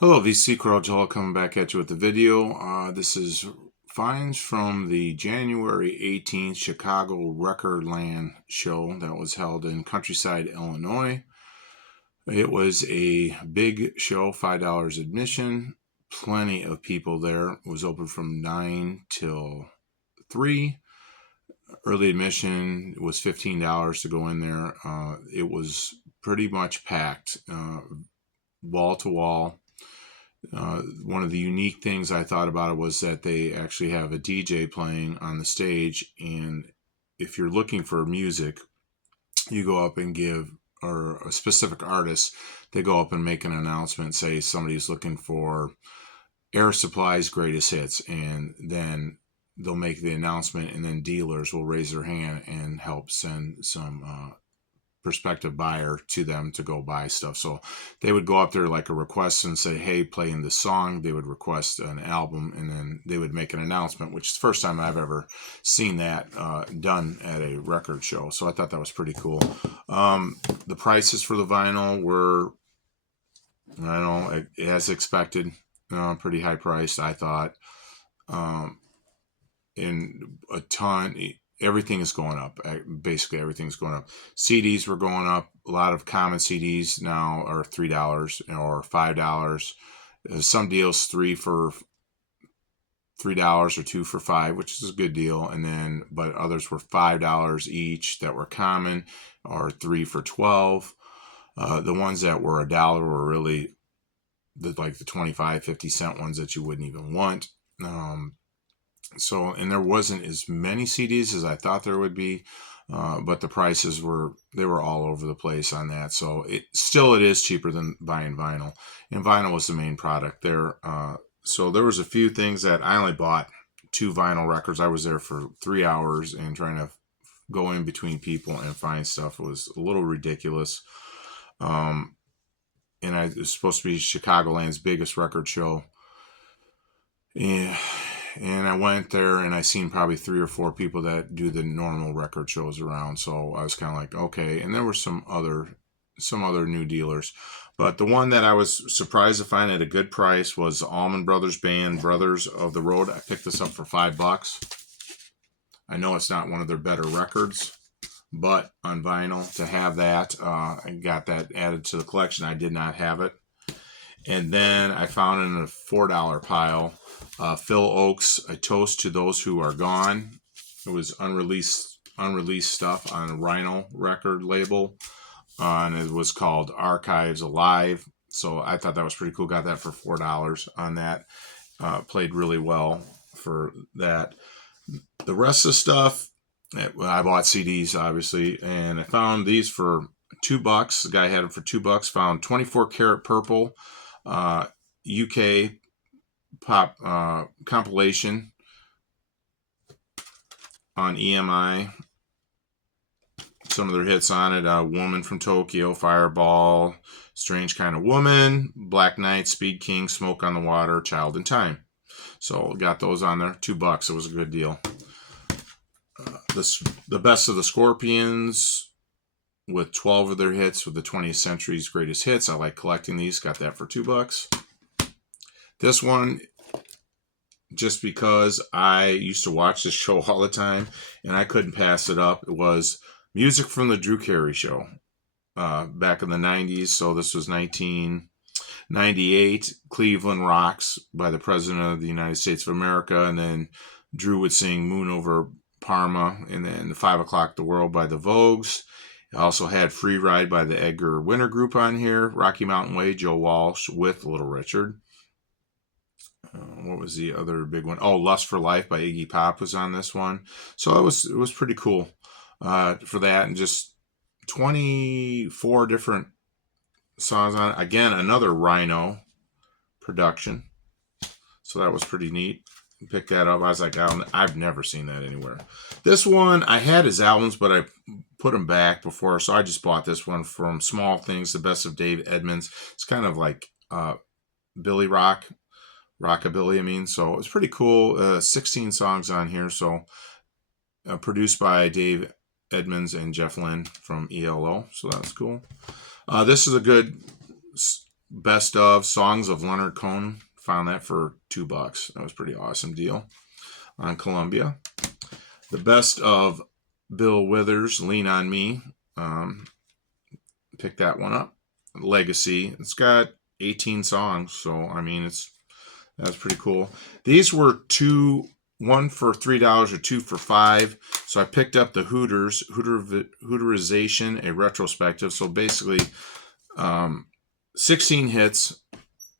Hello, VC Corral Joel coming back at you with the video. This is finds from the January 18th Chicago Recordland show that was held in Countryside, Illinois. It was a big show, $5 admission, plenty of people there. It was open from 9 till 3. Early admission was $15 to go in there. It was pretty much packed, wall to wall. One of the unique things I thought about it was that they actually have a DJ playing on the stage, and if you're looking for music, you go up and give, or a specific artist, they go up and make an announcement, say somebody's looking for Air Supply's greatest hits, and then they'll make the announcement, and then dealers will raise their hand and help send some prospective buyer to them to go buy stuff. So they would go up there like a request and say, hey, play in this song. They would request an album, and then they would make an announcement, which is the first time I've ever seen that done at a record show. So I thought that was pretty cool. The prices for the vinyl were, I don't know, as expected, pretty high priced, I thought. In a ton, everything is going up. Basically, everything's going up. CDs were going up. A lot of common CDs now are $3 or $5. Some deals three for $3 or two for $5, which is a good deal. And then, but others were $5 each that were common, or 3 for $12. The ones that were $1 were really like the 25, 50-cent ones that you wouldn't even want. So, and there wasn't as many CDs as I thought there would be, but the prices were all over the place on that. So it is cheaper than buying vinyl, and vinyl was the main product there. So there was a few things that I only bought 2 vinyl records. I was there for 3 hours, and trying to go in between people and find stuff was a little ridiculous. And it was supposed to be Chicagoland's biggest record show. And I went there, and I seen probably 3 or 4 people that do the normal record shows around. So I was kind of like, okay. And there were some other new dealers, but the one that I was surprised to find at a good price was Allman Brothers Band, Brothers of the Road. I picked this up for $5. I know it's not one of their better records, but on vinyl, to have that, I got that added to the collection. I did not have it. And then I found in a $4 pile, Phil Ochs, A Toast to Those Who Are Gone. It was unreleased stuff on a Rhino record label, and it was called Archives Alive. So I thought that was pretty cool. Got that for $4 on that. Played really well for that. The rest of the stuff, I bought CDs, obviously, and I found these for $2. The guy had them for $2. Found 24 Karat Purple, UK pop compilation on EMI. Some of their hits on it: Woman from Tokyo, Fireball, Strange Kind of Woman, Black Knight, Speed King, Smoke on the Water, Child in Time. So got those on there. $2. It was a good deal. The Best of the Scorpions, with 12 of their hits, with the 20th Century's Greatest Hits. I like collecting these. Got that for $2. This one, just because I used to watch this show all the time and I couldn't pass it up, it was Music from the Drew Carey Show, back in the 90s. So this was 1998, Cleveland Rocks by the President of the United States of America. And then Drew would sing Moon Over Parma, and then 5 O'Clock the World by the Vogues. I also had Free Ride by the Edgar Winter Group on here, Rocky Mountain Way, Joe Walsh with Little Richard. What was the other big one? Oh, Lust for Life by Iggy Pop was on this one. So it was pretty cool for that, and just 24 different songs on it. Again, another Rhino production. So that was pretty neat. Picked that up. I was like, I've never seen that anywhere. This one, I had his albums, but I put them back before, so I just bought this one from Small Things, The Best of Dave Edmunds. It's kind of like Billy Rockabilly, I mean. So it's pretty cool. 16 songs on here. So produced by Dave Edmunds and Jeff Lynne from ELO. So that's cool. This is a good Best of Songs of Leonard Cohen. Found that for $2. That was a pretty awesome deal on Columbia. The best of Bill Withers, Lean on Me. Pick that one up. Legacy. It's got 18 songs, so I mean that's pretty cool. These were one for $3 or two for $5. So I picked up the Hooterization, a retrospective. So basically, 16 hits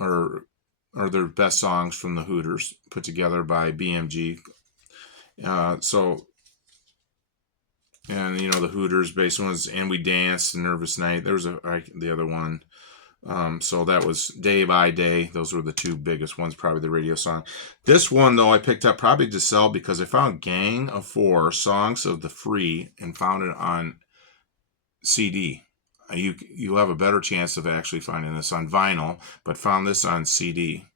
are their best songs from the Hooters put together by BMG. And you know the Hooters based ones, And We Danced, Nervous Night. There was the other one. So that was Day by Day. Those were the two biggest ones, probably the radio song. This one though I picked up probably to sell because I found Gang of Four, Songs of the Free, and found it on CD. You have a better chance of actually finding this on vinyl, but found this on CD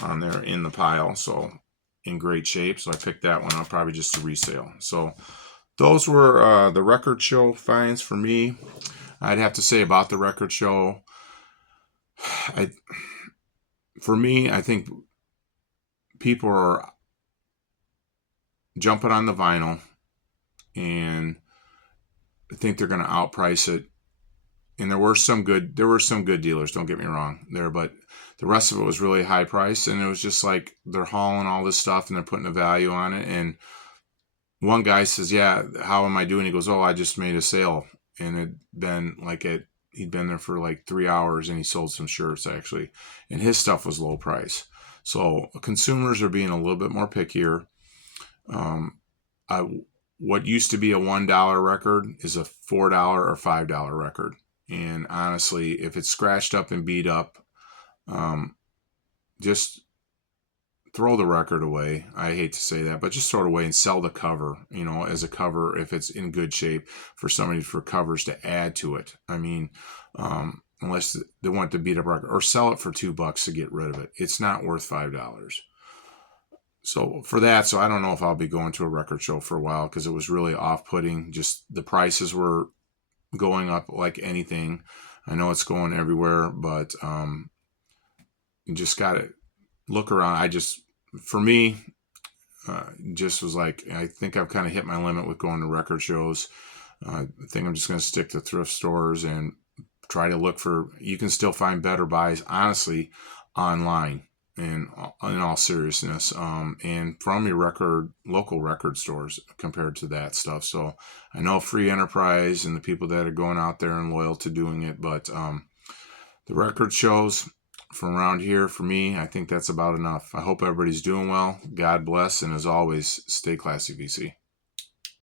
on there in the pile. So in great shape. So I picked that one up probably just to resale. So those were the record show finds for me. I'd have to say about the record show, for me, I think people are jumping on the vinyl and I think they're going to outprice it. And there were some good dealers, don't get me wrong there, but the rest of it was really high price, and it was just like they're hauling all this stuff and they're putting a value on it. And one guy says, "Yeah, how am I doing?" He goes, "Oh, I just made a sale," and he'd been there for like 3 hours, and he sold some shirts actually, and his stuff was low price. So consumers are being a little bit more pickier. What used to be a $1 record is a $4 or $5 record, and honestly, if it's scratched up and beat up, just throw the record away. I hate to say that, but just throw it away and sell the cover, as a cover if it's in good shape for covers to add to it. I mean, unless they want to beat up record, or sell it for $2 to get rid of it. It's not worth $5. So for that, I don't know if I'll be going to a record show for a while because it was really off-putting. Just the prices were going up like anything. I know it's going everywhere, but you just got to look around. For me, just was like, I think I've kind of hit my limit with going to record shows. I think I'm just going to stick to thrift stores and try to look for, you can still find better buys, honestly, online, and in all seriousness, and from your local record stores compared to that stuff. So I know Free Enterprise and the people that are going out there and loyal to doing it, but the record shows from around here, for me, I think that's about enough. I hope everybody's doing well. God bless, and as always, stay classy, VC.